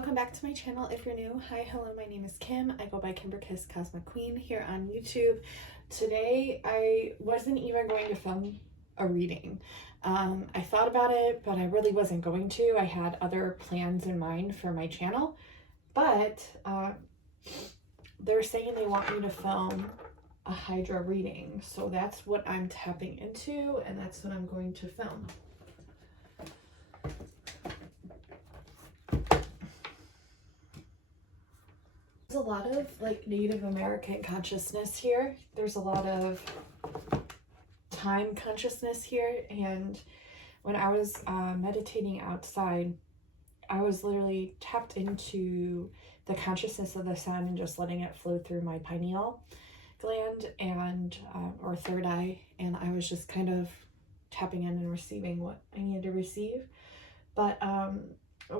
welcome back to my channel. If you're new, hi, hello, my name is Kim. I go by Kimberkiss Cosmic Queen here on YouTube. Today, I wasn't even going to film a reading. I thought about it, but I really wasn't going to. I had other plans in mind for my channel, but they're saying they want me to film a Hydra reading. So that's what I'm tapping into, and that's what I'm going to film. There's a lot of like Native American consciousness here. There's a lot of time consciousness here. And when I was meditating outside, I was literally tapped into the consciousness of the sun and just letting it flow through my pineal gland and or third eye. And I was just kind of tapping in and receiving what I needed to receive. But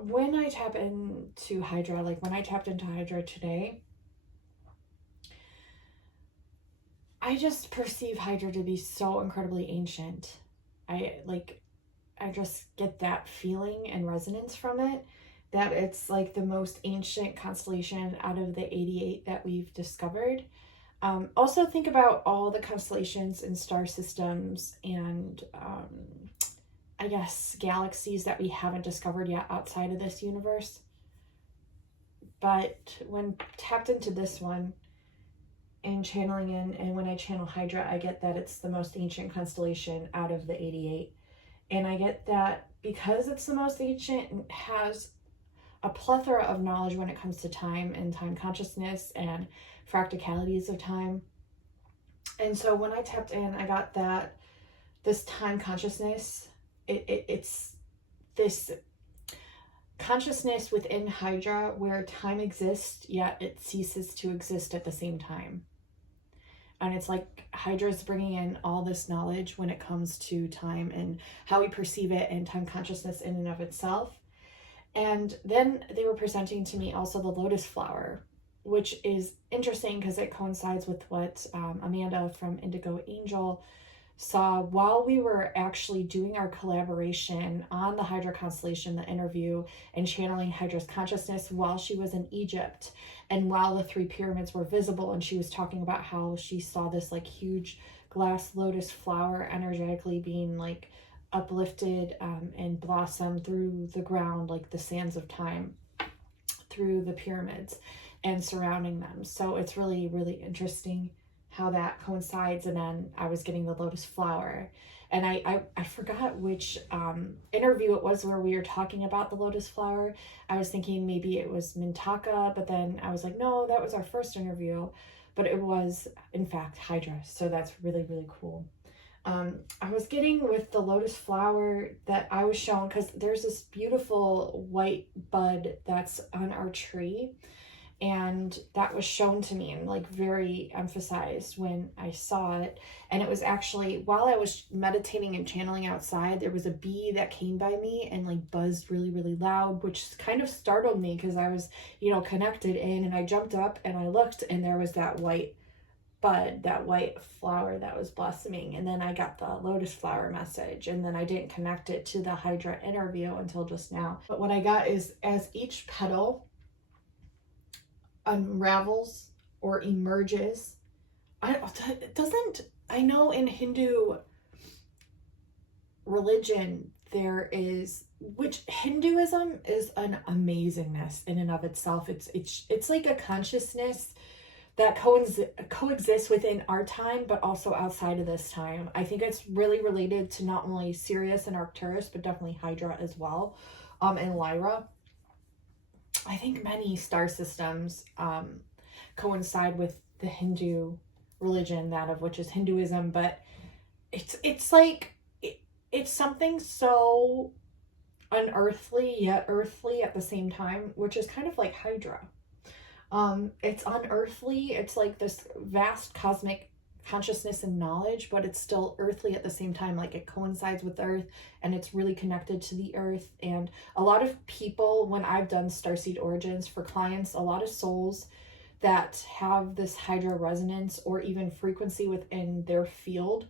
when I tap into Hydra, like when I tapped into Hydra today, I just perceive Hydra to be so incredibly ancient. I just get that feeling and resonance from it, that it's like the most ancient constellation out of the 88 that we've discovered. Also think about all the constellations and star systems and I guess galaxies that we haven't discovered yet outside of this universe. But when tapped into this one and channeling in, and when I channel Hydra, I get that it's the most ancient constellation out of the 88. And I get that because it's the most ancient and has a plethora of knowledge when it comes to time and time consciousness and practicalities of time. And so when I tapped in, I got that this time consciousness, it's this consciousness within Hydra where time exists, yet it ceases to exist at the same time. And it's like Hydra's bringing in all this knowledge when it comes to time and how we perceive it and time consciousness in and of itself. And then they were presenting to me also the lotus flower, which is interesting because it coincides with what Amanda from Indigo Angel saw while we were actually doing our collaboration on the Hydra constellation, the interview, and channeling Hydra's consciousness while she was in Egypt and while the three pyramids were visible. And she was talking about how she saw this like huge glass lotus flower energetically being like uplifted and blossom through the ground, like the sands of time, through the pyramids and surrounding them. So it's really, really interesting how that coincides. And then I was getting the lotus flower, and I forgot which interview it was where we were talking about the lotus flower. I was thinking maybe it was Mintaka, but then I was like, no, that was our first interview, but it was in fact Hydra. So that's really, really cool. I was getting with the lotus flower that I was shown, because there's this beautiful white bud that's on our tree, and that was shown to me and like very emphasized when I saw it. And it was actually while I was meditating and channeling outside, there was a bee that came by me and like buzzed really, really loud, which kind of startled me because I was, connected in, and I jumped up and I looked, and there was that white bud, that white flower that was blossoming. And then I got the lotus flower message, and then I didn't connect it to the Hydra interview until just now. But what I got is, as each petal unravels or emerges, I know in Hindu religion there is, which Hinduism is an amazingness in and of itself. It's like a consciousness that coexists within our time, but also outside of this time. I think it's really related to not only Sirius and Arcturus, but definitely Hydra as well, and Lyra. I think many star systems coincide with the Hindu religion, that of which is Hinduism, but it's like it's something so unearthly yet earthly at the same time, which is kind of like Hydra. It's unearthly. It's like this vast cosmic consciousness and knowledge, but it's still earthly at the same time. Like it coincides with Earth, and it's really connected to the Earth. And a lot of people, when I've done Starseed origins for clients, a lot of souls that have this Hydra resonance or even frequency within their field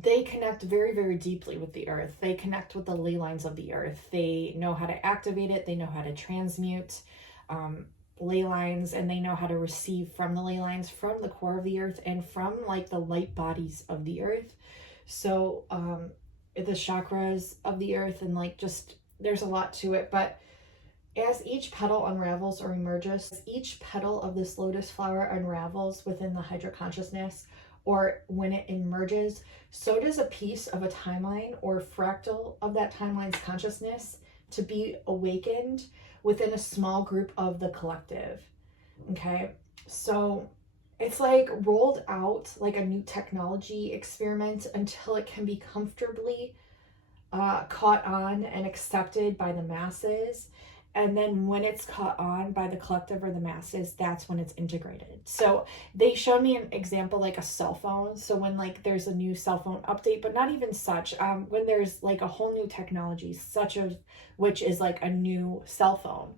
they connect very, very deeply with the earth. They connect with the ley lines of the earth. They know how to activate it. They know how to transmute ley lines, and they know how to receive from the ley lines, from the core of the earth, and from like the light bodies of the earth. So the chakras of the earth, and like just there's a lot to it. But as each petal unravels or emerges, each petal of this lotus flower unravels within the Hydra consciousness, or when it emerges, so does a piece of a timeline or fractal of that timeline's consciousness to be awakened within a small group of the collective. Okay, so it's like rolled out like a new technology experiment until it can be comfortably caught on and accepted by the masses. And then when it's caught on by the collective or the masses, that's when it's integrated. So they showed me an example like a cell phone. So when like there's a new cell phone update, but not even such, when there's like a whole new technology, such as which is like a new cell phone,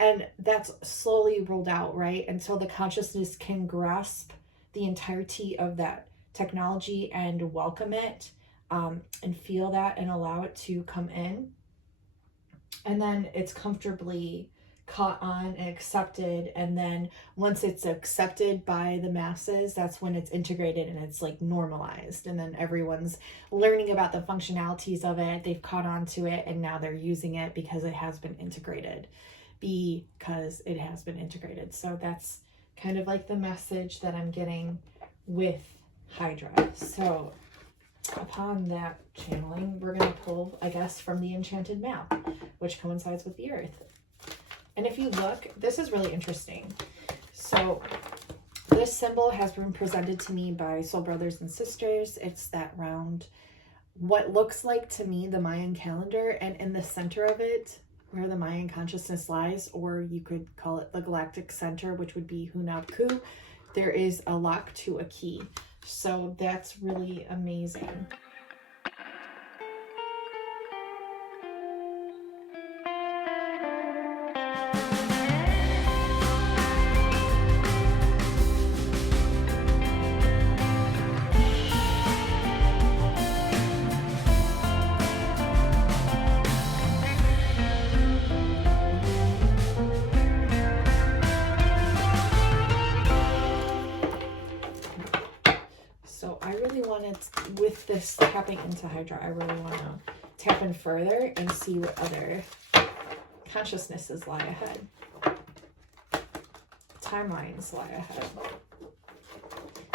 and that's slowly rolled out, right? Until the consciousness can grasp the entirety of that technology and welcome it, and feel that and allow it to come in. And then it's comfortably caught on and accepted. And then once it's accepted by the masses, that's when it's integrated and it's like normalized. And then everyone's learning about the functionalities of it. They've caught on to it, and now they're using it because it has been integrated. So that's kind of like the message that I'm getting with Hydra. So upon that channeling, we're going to pull, I guess, from the enchanted map, which coincides with the earth. And if you look, this is really interesting. So this symbol has been presented to me by soul brothers and sisters. It's that round, what looks like to me the Mayan calendar, and in the center of it, where the Mayan consciousness lies, or you could call it the galactic center, which would be Hunabku, there is a lock to a key. So that's really amazing. With this tapping into Hydra, I really want to tap in further and see what other consciousnesses lie ahead. Timelines lie ahead.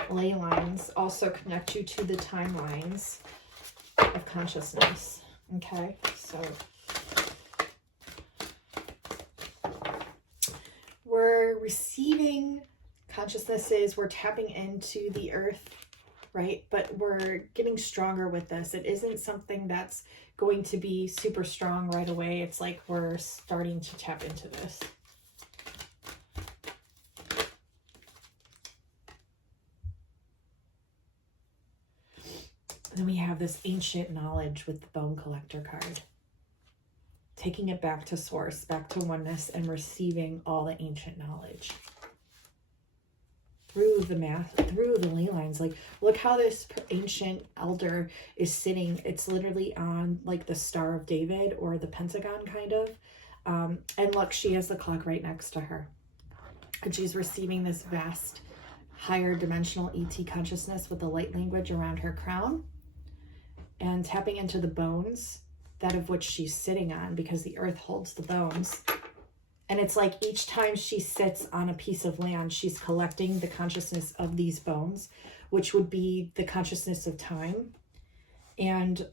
Ley lines also connect you to the timelines of consciousness. Okay, so we're receiving consciousnesses, we're tapping into the earth, right? But we're getting stronger with this. It isn't something that's going to be super strong right away. It's like we're starting to tap into this. And then we have this ancient knowledge with the Bone Collector card. Taking it back to source, back to oneness, and receiving all the ancient knowledge. Through the math, through the ley lines. Like, look how this ancient elder is sitting. It's literally on like the Star of David or the Pentagon kind of. And look, she has the clock right next to her. And she's receiving this vast, higher dimensional ET consciousness with the light language around her crown. And tapping into the bones, that of which she's sitting on, because the earth holds the bones. And it's like each time she sits on a piece of land, she's collecting the consciousness of these bones, which would be the consciousness of time. And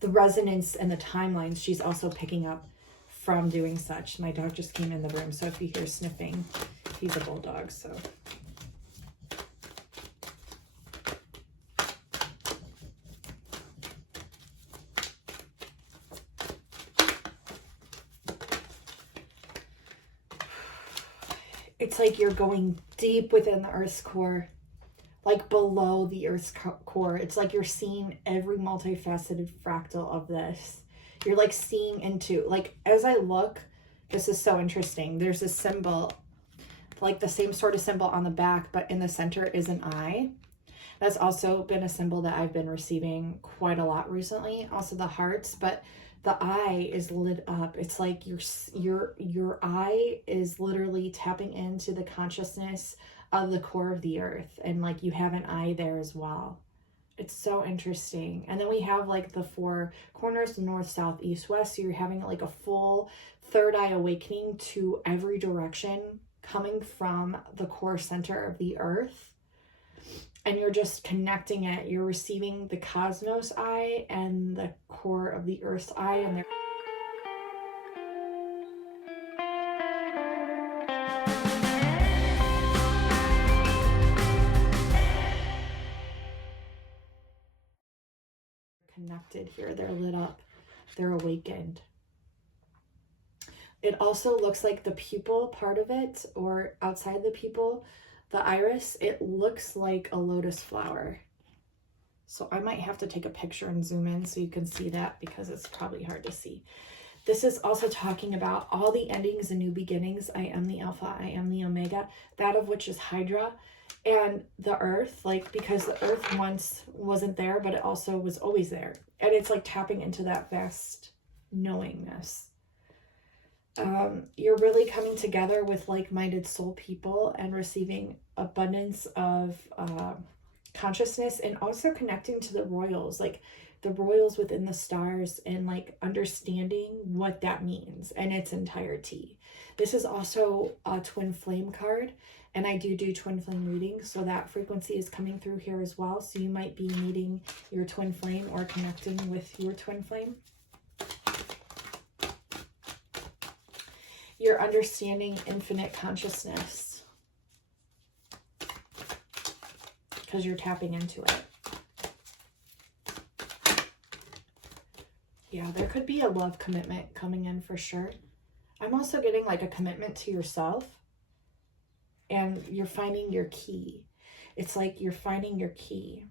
the resonance and the timelines she's also picking up from doing such. My dog just came in the room, so if you hear sniffing, he's a bulldog, so... It's like you're going deep within the Earth's core, like below the Earth's core. It's like you're seeing every multifaceted fractal of this. You're like seeing into, like, as I look, this is so interesting. There's a symbol, like the same sort of symbol on the back, but in the center is an eye. That's also been a symbol that I've been receiving quite a lot recently. Also the hearts, but the eye is lit up. It's like your eye is literally tapping into the consciousness of the core of the earth, and like you have an eye there as well. It's so interesting. And then we have like the 4 corners, the north, south, east, west. So you're having like a full third eye awakening to every direction coming from the core center of the earth. And you're just connecting it. You're receiving the cosmos eye and the core of the earth's eye, and they're connected here. They're lit up. They're awakened. It also looks like the pupil part of it, or outside the pupil, the iris, it looks like a lotus flower. So I might have to take a picture and zoom in so you can see that, because it's probably hard to see. This is also talking about all the endings and new beginnings. I am the Alpha, I am the Omega, that of which is Hydra. And the earth, like, because the earth once wasn't there, but it also was always there. And it's like tapping into that vast knowingness. You're really coming together with like-minded soul people and receiving abundance of consciousness, and also connecting to the royals, like the royals within the stars, and like understanding what that means in its entirety. This is also a twin flame card, and I do twin flame readings, so that frequency is coming through here as well. So you might be meeting your twin flame or connecting with your twin flame. You're understanding infinite consciousness because you're tapping into it. Yeah, there could be a love commitment coming in for sure. I'm also getting like a commitment to yourself, and you're finding your key. It's like you're finding your key.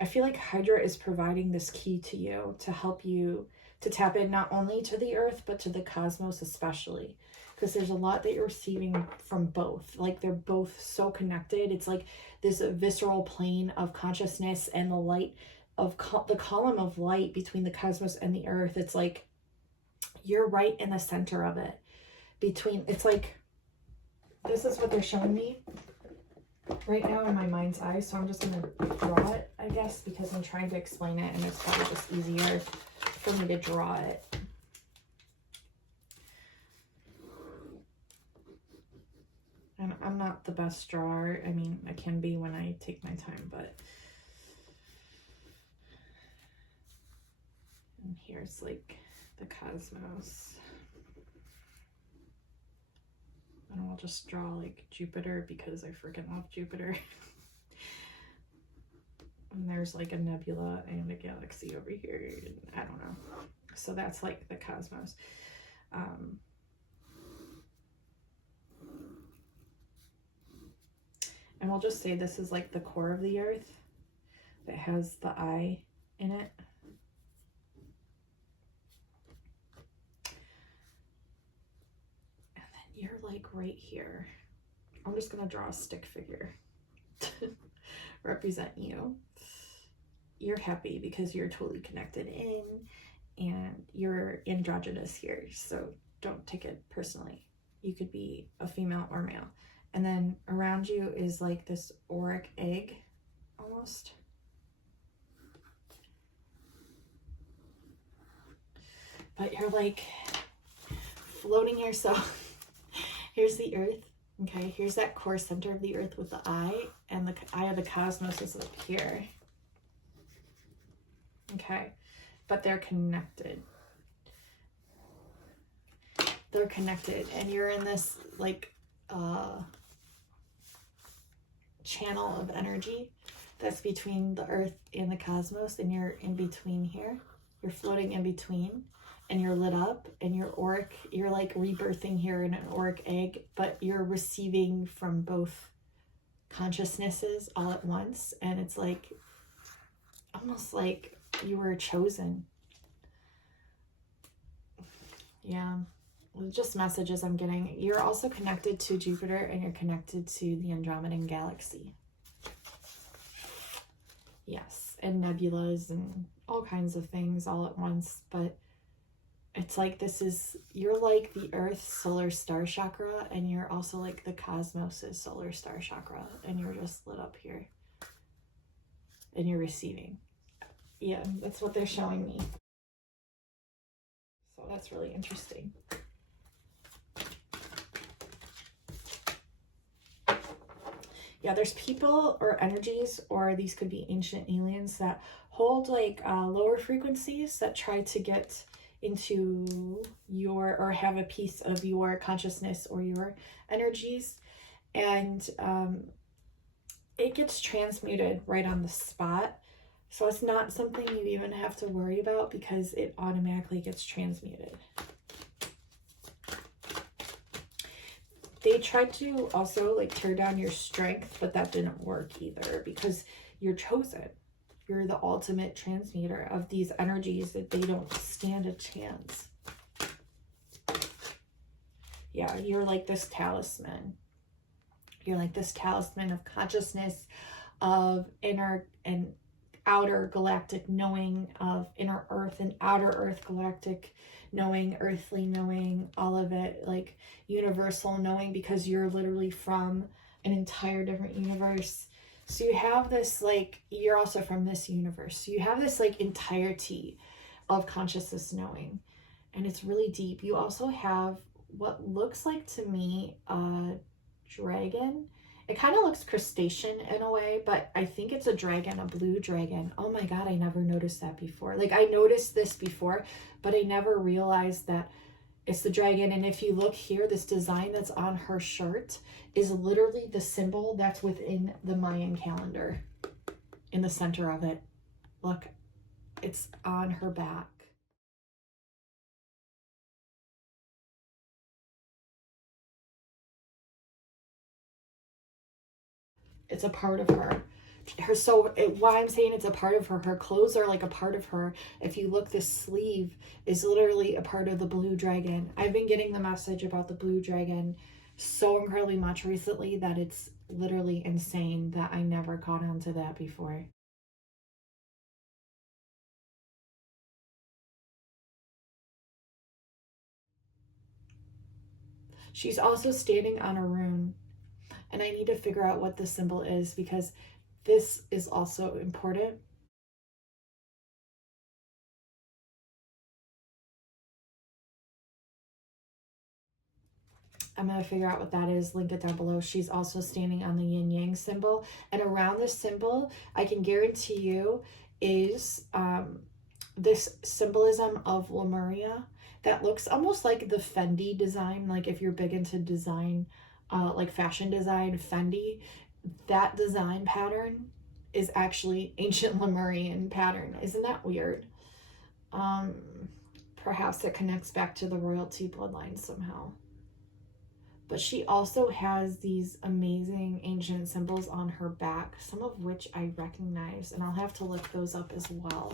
I feel like Hydra is providing this key to you to help you to tap in not only to the earth, but to the cosmos especially, because there's a lot that you're receiving from both. Like they're both so connected. It's like this visceral plane of consciousness and the light of the column of light between the cosmos and the earth. It's like you're right in the center of it. It's like, this is what they're showing me right now in my mind's eye. So I'm just going to draw it, I guess, because I'm trying to explain it, and it's probably just easier for me to draw it. And I'm not the best drawer. I mean, I can be when I take my time, but... And here's like the cosmos. And I'll just draw like Jupiter because I freaking love Jupiter. And there's like a nebula and a galaxy over here. And I don't know. So that's like the cosmos. And we'll just say this is like the core of the earth that has the eye in it. And then you're like right here. I'm just going to draw a stick figure to represent you. You're happy because you're totally connected in, and you're androgynous here. So don't take it personally. You could be a female or male. And then around you is like this auric egg almost. But you're like floating yourself. Here's the earth. Okay, here's that core center of the earth with the eye, and the eye of the cosmos is up here. Okay, but they're connected. They're connected, and you're in this like channel of energy that's between the earth and the cosmos, and you're in between here. You're floating in between, and you're lit up, and you're like rebirthing here in an auric egg, but you're receiving from both consciousnesses all at once, and it's like almost like you were chosen. Yeah, just messages I'm getting. You're also connected to Jupiter, and you're connected to the Andromedan galaxy. Yes, and nebulas and all kinds of things all at once. But it's like you're like the Earth's solar star chakra, and you're also like the cosmos's solar star chakra, and you're just lit up here. And you're receiving. Yeah, that's what they're showing me. So that's really interesting. Yeah, there's people or energies, or these could be ancient aliens that hold like lower frequencies that try to get into your, or have a piece of your consciousness or your energies. And it gets transmuted right on the spot. So it's not something you even have to worry about because it automatically gets transmuted. They tried to also like tear down your strength, but that didn't work either because you're chosen. You're the ultimate transmuter of these energies that they don't stand a chance. Yeah, you're like this talisman. You're like this talisman of consciousness, of inner and outer galactic knowing, of inner earth and outer earth galactic knowing, earthly knowing, all of it, like universal knowing, because you're literally from an entire different universe. So you have this, like, you're also from this universe. So you have this like entirety of consciousness knowing, and it's really deep. You also have what looks like to me a dragon. It kind of looks crustacean in a way, but I think it's a dragon, a blue dragon. Oh my God, I never noticed that before. Like, I noticed this before, but I never realized that it's the dragon. And if you look here, this design that's on her shirt is literally the symbol that's within the Mayan calendar in the center of it. Look, it's on her back. It's a part of her. Why I'm saying it's a part of her clothes are like a part of her. If you look, this sleeve is literally a part of the blue dragon. I've been getting the message about the blue dragon so incredibly much recently that it's literally insane that I never caught on to that before. She's also standing on a rune, and I need to figure out what the symbol is because this is also important. I'm going to figure out what that is, link it down below. She's also standing on the yin yang symbol. And around this symbol, I can guarantee you, is this symbolism of Lemuria that looks almost like the Fendi design. Like if you're big into design, like fashion design, Fendi, that design pattern is actually ancient Lemurian pattern. Isn't that weird? Perhaps it connects back to the royalty bloodline somehow. But she also has these amazing ancient symbols on her back, some of which I recognize, and I'll have to look those up as well.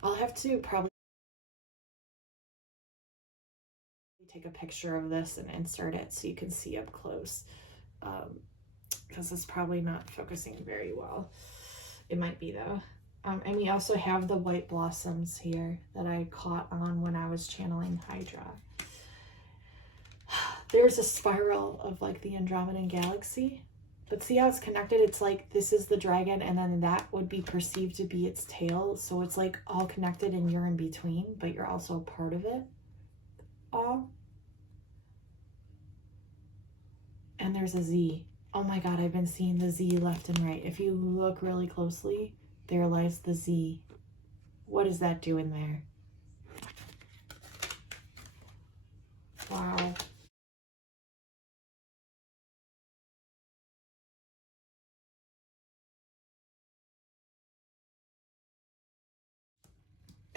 I'll have to probably take a picture of this and insert it so you can see up close, because it's probably not focusing very well. It might be though. And we also have the white blossoms here that I caught on when I was channeling Hydra. There's a spiral of like the Andromedan galaxy, but see how it's connected? It's like this is the dragon, and then that would be perceived to be its tail. So it's like all connected, and you're in between, but you're also a part of it all. And there's a Z. Oh my God, I've been seeing the Z left and right. If you look really closely, there lies the Z. What is that doing there? Wow.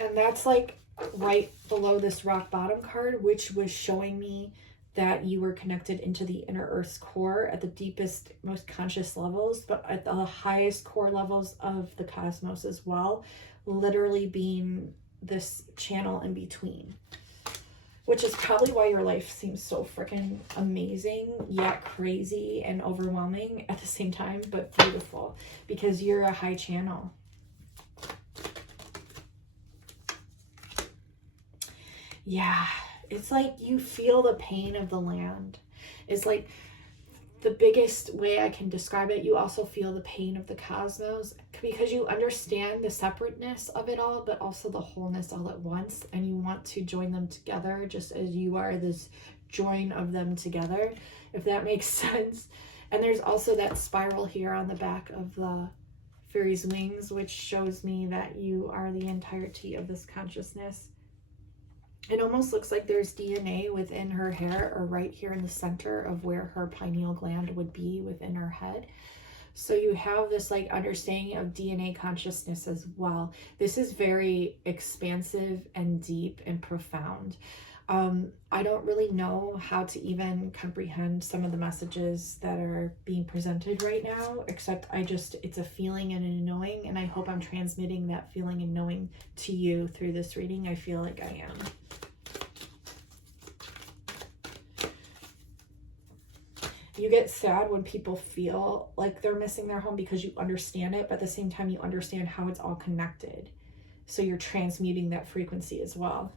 And that's like right below this rock bottom card, which was showing me that you were connected into the inner Earth's core at the deepest, most conscious levels, but at the highest core levels of the cosmos as well, literally being this channel in between. Which is probably why your life seems so freaking amazing, yet crazy and overwhelming at the same time, but beautiful, because you're a high channel. Yeah, it's like you feel the pain of the land. It's like the biggest way I can describe it. You also feel the pain of the cosmos because you understand the separateness of it all, but also the wholeness all at once. And you want to join them together just as you are this join of them together, if that makes sense. And there's also that spiral here on the back of the fairy's wings, which shows me that you are the entirety of this consciousness. It almost looks like there's DNA within her hair or right here in the center of where her pineal gland would be within her head. So you have this like understanding of DNA consciousness as well. This is very expansive and deep and profound. I don't really know how to even comprehend some of the messages that are being presented right now, except it's a feeling and a knowing, and I hope I'm transmitting that feeling and knowing to you through this reading. I feel like I am. You get sad when people feel like they're missing their home because you understand it, but at the same time you understand how it's all connected. So you're transmuting that frequency as well.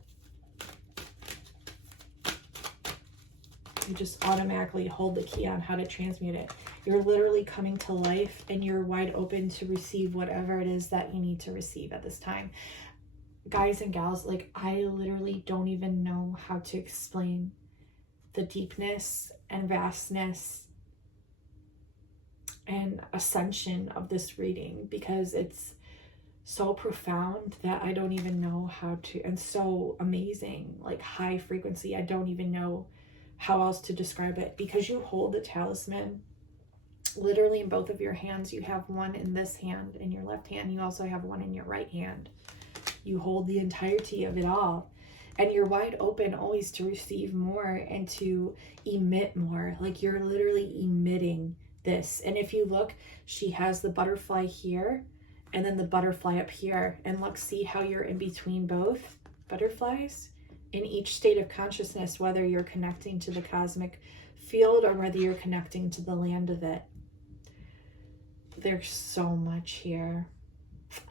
You just automatically hold the key on how to transmute it. You're literally coming to life and you're wide open to receive whatever it is that you need to receive at this time. Guys and gals, like I literally don't even know how to explain the deepness and vastness and ascension of this reading, because it's so profound that I don't even know how to, and so amazing, like high frequency. I don't even know how else to describe it, because you hold the talisman literally in both of your hands. You have one in this hand, in your left hand. You also have one in your right hand. You hold the entirety of it all. And you're wide open always to receive more and to emit more. Like you're literally emitting this. And if you look, she has the butterfly here and then the butterfly up here. And look, see how you're in between both butterflies? In each state of consciousness, whether you're connecting to the cosmic field or whether you're connecting to the land of it. There's so much here.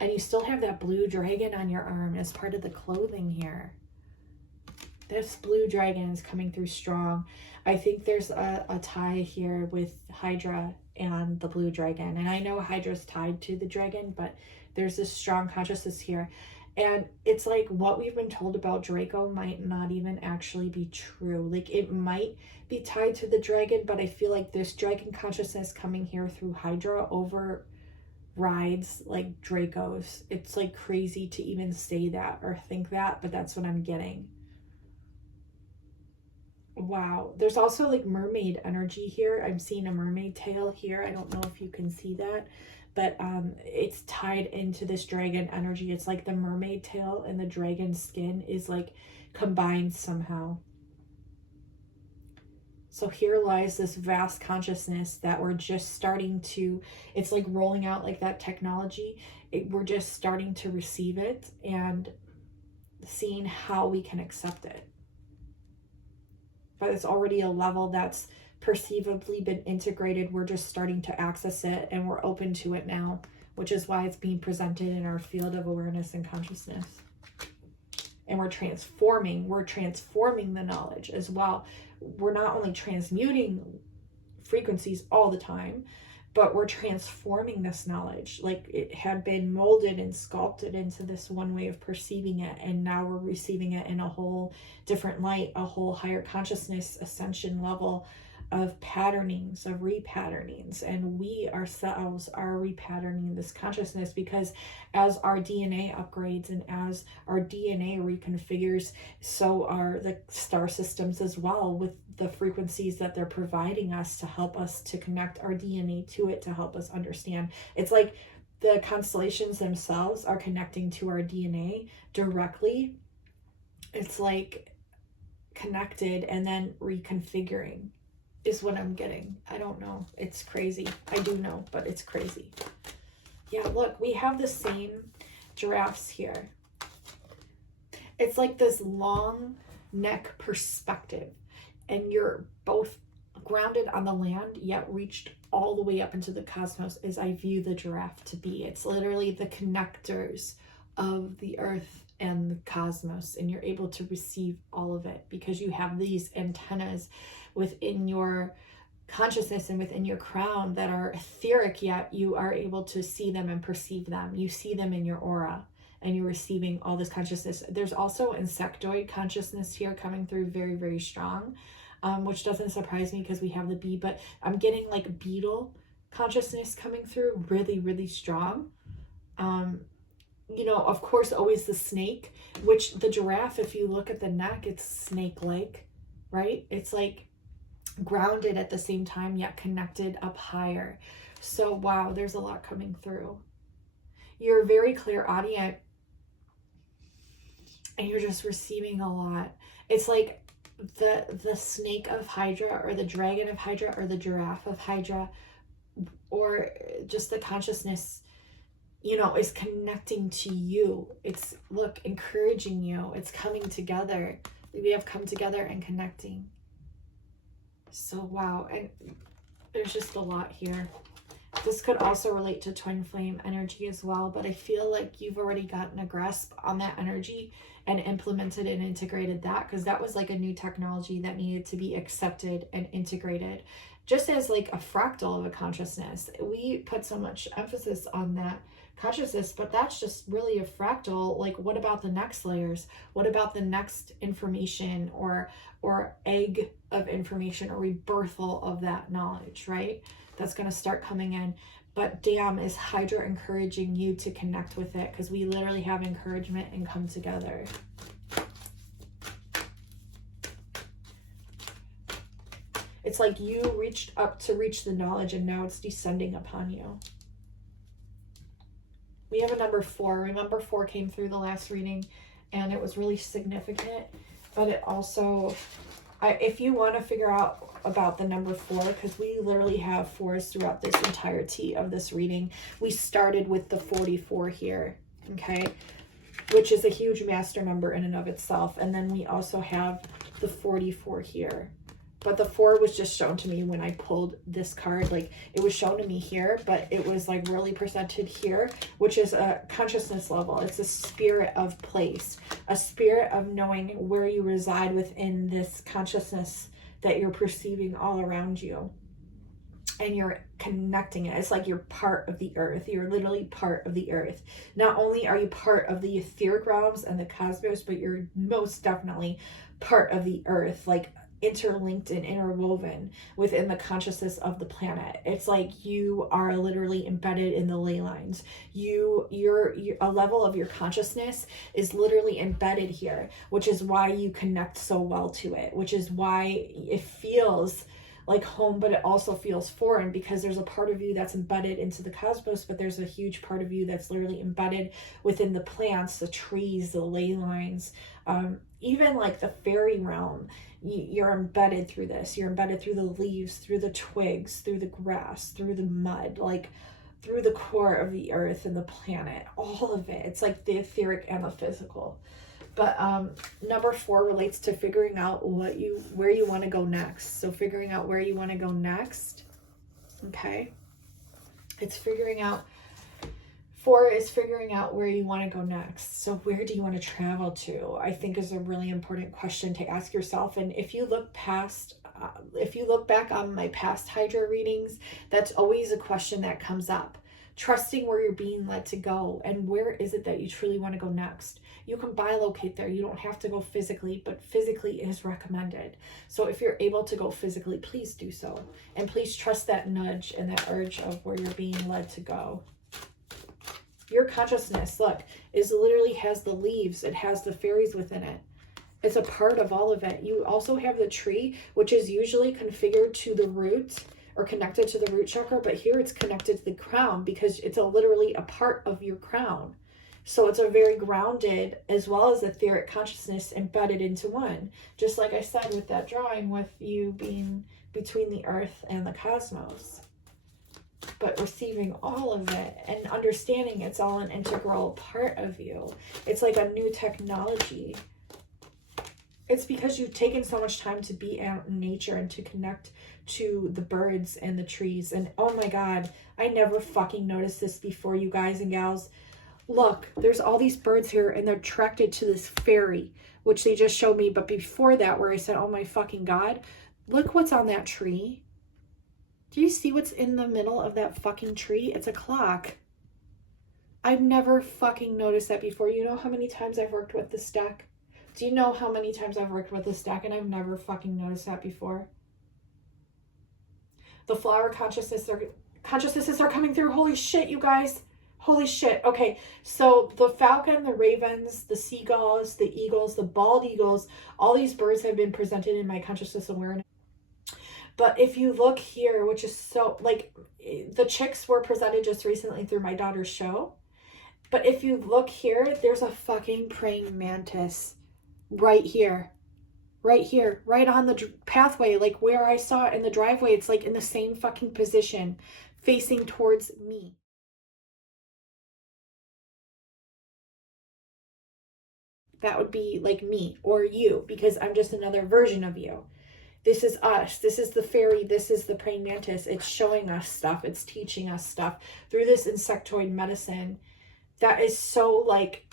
And you still have that blue dragon on your arm as part of the clothing here. This blue dragon is coming through strong. I think there's a tie here with Hydra and the blue dragon. And I know Hydra's tied to the dragon, but there's this strong consciousness here. And it's like what we've been told about Draco might not even actually be true. Like it might be tied to the dragon, but I feel like this dragon consciousness coming here through Hydra overrides like Draco's. It's like crazy to even say that or think that, but that's what I'm getting. Wow. There's also like mermaid energy here. I'm seeing a mermaid tail here. I don't know if you can see that, but it's tied into this dragon energy. It's like the mermaid tail and the dragon skin is like combined somehow. So here lies this vast consciousness that we're just starting to, it's like rolling out like that technology. We're just starting to receive it and seeing how we can accept it. But it's already a level that's perceivably been integrated. We're just starting to access it and we're open to it now, which is why it's being presented in our field of awareness and consciousness. And we're transforming the knowledge as well. We're not only transmuting frequencies all the time, but we're transforming this knowledge. Like it had been molded and sculpted into this one way of perceiving it, and now we're receiving it in a whole different light, a whole higher consciousness ascension level of patternings, of repatternings. And we ourselves are repatterning this consciousness, because as our DNA upgrades and as our DNA reconfigures, so are the star systems as well, with the frequencies that they're providing us to help us to connect our DNA to it, to help us understand. It's like the constellations themselves are connecting to our DNA directly. It's like connected and then reconfiguring is what I'm getting. I don't know. It's crazy. I do know, but it's crazy. Yeah, look, we have the same giraffes here. It's like this long neck perspective, and you're both grounded on the land, yet reached all the way up into the cosmos, as I view the giraffe to be. It's literally the connectors of the earth and the cosmos, and you're able to receive all of it because you have these antennas within your consciousness and within your crown that are etheric, yet you are able to see them and perceive them. You see them in your aura and you're receiving all this consciousness. There's also insectoid consciousness here coming through very, very strong, which doesn't surprise me because we have the bee, but I'm getting like beetle consciousness coming through really, really strong. You know, of course, always the snake, which the giraffe, if you look at the neck, it's snake-like, right? It's like grounded at the same time, yet connected up higher. So wow, there's a lot coming through. You're very clairaudient and you're just receiving a lot. It's like the snake of Hydra, or the dragon of Hydra, or the giraffe of Hydra, or just the consciousness, you know, is connecting to you. It's, look, encouraging you. It's coming together. We have come together and connecting. So wow, and there's just a lot here. This could also relate to twin flame energy as well, but I feel like you've already gotten a grasp on that energy and implemented and integrated that, because that was like a new technology that needed to be accepted and integrated, just as like a fractal of a consciousness. We put so much emphasis on that consciousness, but that's just really a fractal. Like, what about the next layers? What about the next information or egg of information, or rebirthal of that knowledge, right? That's going to start coming in. But damn, is Hydra encouraging you to connect with it, because we literally have encouragement and come together. It's like you reached up to reach the knowledge and now it's descending upon you. We have a number 4. Remember, 4 came through the last reading and it was really significant, but it also, if you want to figure out about the number 4, because we literally have 4s throughout this entirety of this reading. We started with the 44 here, okay, which is a huge master number in and of itself. And then we also have the 44 here. But the 4 was just shown to me when I pulled this card. Like, it was shown to me here, but it was like really presented here, which is a consciousness level. It's a spirit of place, a spirit of knowing where you reside within this consciousness that you're perceiving all around you. And you're connecting it. It's like you're part of the earth. You're literally part of the earth. Not only are you part of the etheric realms and the cosmos, but you're most definitely part of the earth. Like, interlinked and interwoven within the consciousness of the planet. It's like you are literally embedded in the ley lines. You're a level of your consciousness is literally embedded here, which is why you connect so well to it, which is why it feels like home, but it also feels foreign, because there's a part of you that's embedded into the cosmos, but there's a huge part of you that's literally embedded within the plants, the trees, the ley lines, even like the fairy realm. You're embedded through this. You're embedded through the leaves, through the twigs, through the grass, through the mud, like through the core of the earth and the planet, all of it. It's like the etheric and the physical. But number 4 relates to figuring out where you want to go next. So figuring out where you want to go next. Okay. It's figuring out, 4 is figuring out where you want to go next. So where do you want to travel to? I think is a really important question to ask yourself. And if you look back on my past Hydra readings, that's always a question that comes up. Trusting where you're being led to go, and where is it that you truly want to go next. You can bilocate there. You don't have to go physically, but physically is recommended. So if you're able to go physically, please do so. And please trust that nudge and that urge of where you're being led to go. Your consciousness, look, is literally has the leaves. It has the fairies within it. It's a part of all of it. You also have the tree, which is usually configured to the root or connected to the root chakra, but here it's connected to the crown because it's literally a part of your crown. So it's a very grounded as well as etheric consciousness embedded into one. Just like I said with that drawing, with you being between the earth and the cosmos. But receiving all of it and understanding it's all an integral part of you. It's like a new technology. It's because you've taken so much time to be out in nature and to connect to the birds and the trees. And oh my God, I never fucking noticed this before, you guys and gals. Look, there's all these birds here and they're attracted to this fairy, which they just showed me. But before that, where I said, oh my fucking God, look what's on that tree. Do you see what's in the middle of that fucking tree? It's a clock. I've never fucking noticed that before. You know how many times I've worked with this deck? Do you know how many times I've worked with this deck and I've never fucking noticed that before? The flower consciousnesses are coming through. Holy shit, you guys. Holy shit. Okay, so the falcon, the ravens, the seagulls, the eagles, the bald eagles, all these birds have been presented in my consciousness awareness. But if you look here, which is so, like, the chicks were presented just recently through my daughter's show. But if you look here, there's a fucking praying mantis right here. Right here, right on the pathway, like where I saw it in the driveway. It's like in the same fucking position, facing towards me. That would be like me or you, because I'm just another version of you. This is us. This is the fairy. This is the praying mantis. It's showing us stuff. It's teaching us stuff through this insectoid medicine that is so like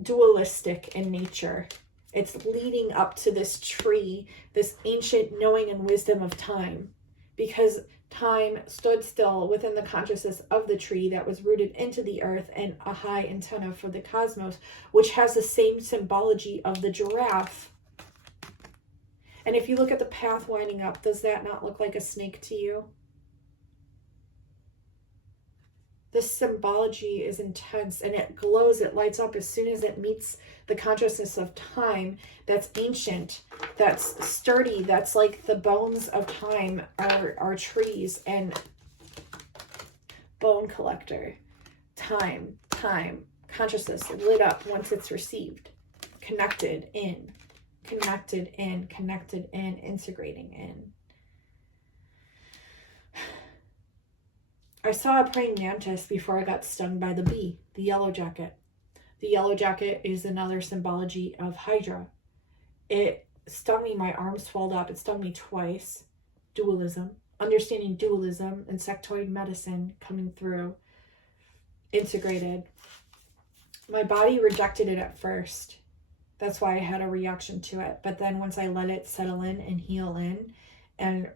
dualistic in nature. It's leading up to this tree, this ancient knowing and wisdom of time, because time stood still within the consciousness of the tree that was rooted into the earth, and a high antenna for the cosmos, which has the same symbology of the giraffe. And if you look at the path winding up, does that not look like a snake to you? This symbology is intense and it glows, it lights up as soon as it meets the consciousness of time that's ancient, that's sturdy, that's like the bones of time are trees. And bone collector, time, consciousness lit up once it's received, connected in, integrating in. I saw a praying mantis before I got stung by the bee, the yellow jacket. The yellow jacket is another symbology of Hydra. It stung me, my arm swelled up, it stung me twice. Dualism, understanding dualism, insectoid medicine coming through, integrated. My body rejected it at first. That's why I had a reaction to it. But then once I let it settle in and heal in, and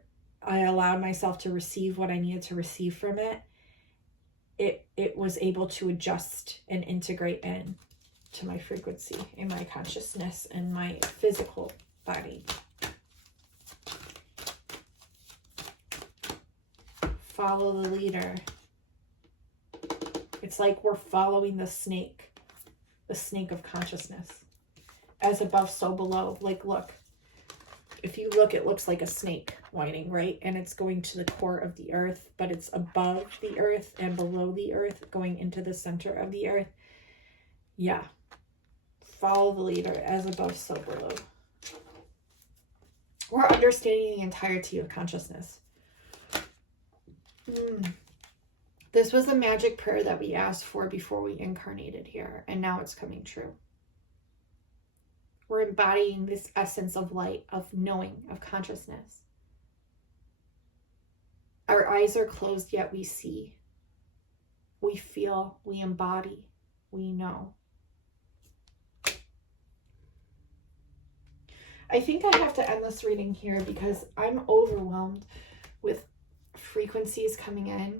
I allowed myself to receive what I needed to receive from it, it was able to adjust and integrate in to my frequency, in my consciousness, and my physical body. Follow the leader. It's like we're following the snake of consciousness. As above, so below. Like, look. If you look, it looks like a snake whining, right? And it's going to the core of the earth, but it's above the earth and below the earth, going into the center of the earth. Yeah. Follow the leader, as above, so below. We're understanding the entirety of consciousness. This was a magic prayer that we asked for before we incarnated here, and now it's coming true. We're embodying this essence of light, of knowing, of consciousness. Our eyes are closed, yet we see. We feel, we embody, we know. I think I have to end this reading here because I'm overwhelmed with frequencies coming in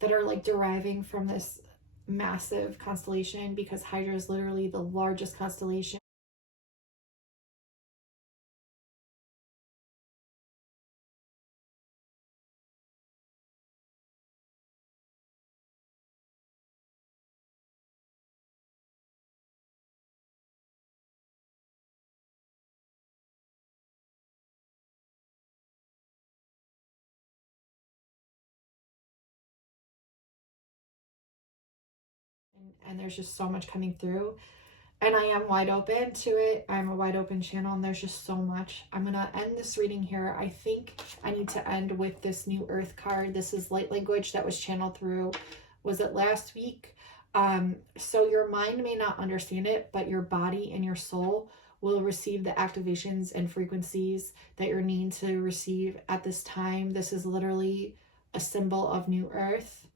that are like deriving from this massive constellation, because Hydra is literally the largest constellation. And there's just so much coming through, and I am wide open to it. I'm a wide open channel, and there's just so much. I'm gonna end this reading here. I think I need to end with this new earth card. This is light language that was channeled through, was it last week? So your mind may not understand it, but your body and your soul will receive the activations and frequencies that you're needing to receive at this time. This is literally a symbol of new earth.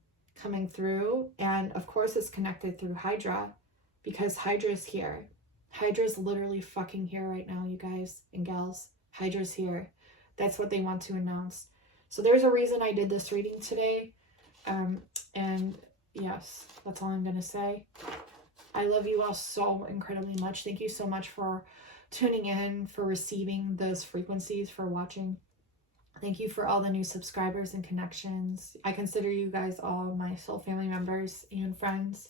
coming through. And of course it's connected through Hydra, because Hydra's here. Hydra's literally fucking here right now, you guys and gals. Hydra's here. That's what they want to announce. So there's a reason I did this reading today. And yes, that's all I'm going to say. I love you all so incredibly much. Thank you so much for tuning in, for receiving those frequencies, for watching. Thank you for all the new subscribers and connections. I consider you guys all my soul family members and friends.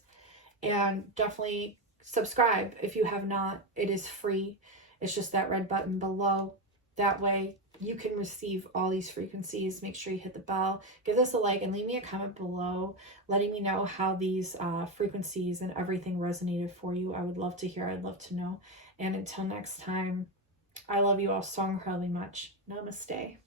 And definitely subscribe if you have not. It is free. It's just that red button below. That way you can receive all these frequencies. Make sure you hit the bell, give us a like, and leave me a comment below letting me know how these frequencies and everything resonated for you. I would love to hear. I'd love to know. And until next time, I love you all so incredibly much. Namaste.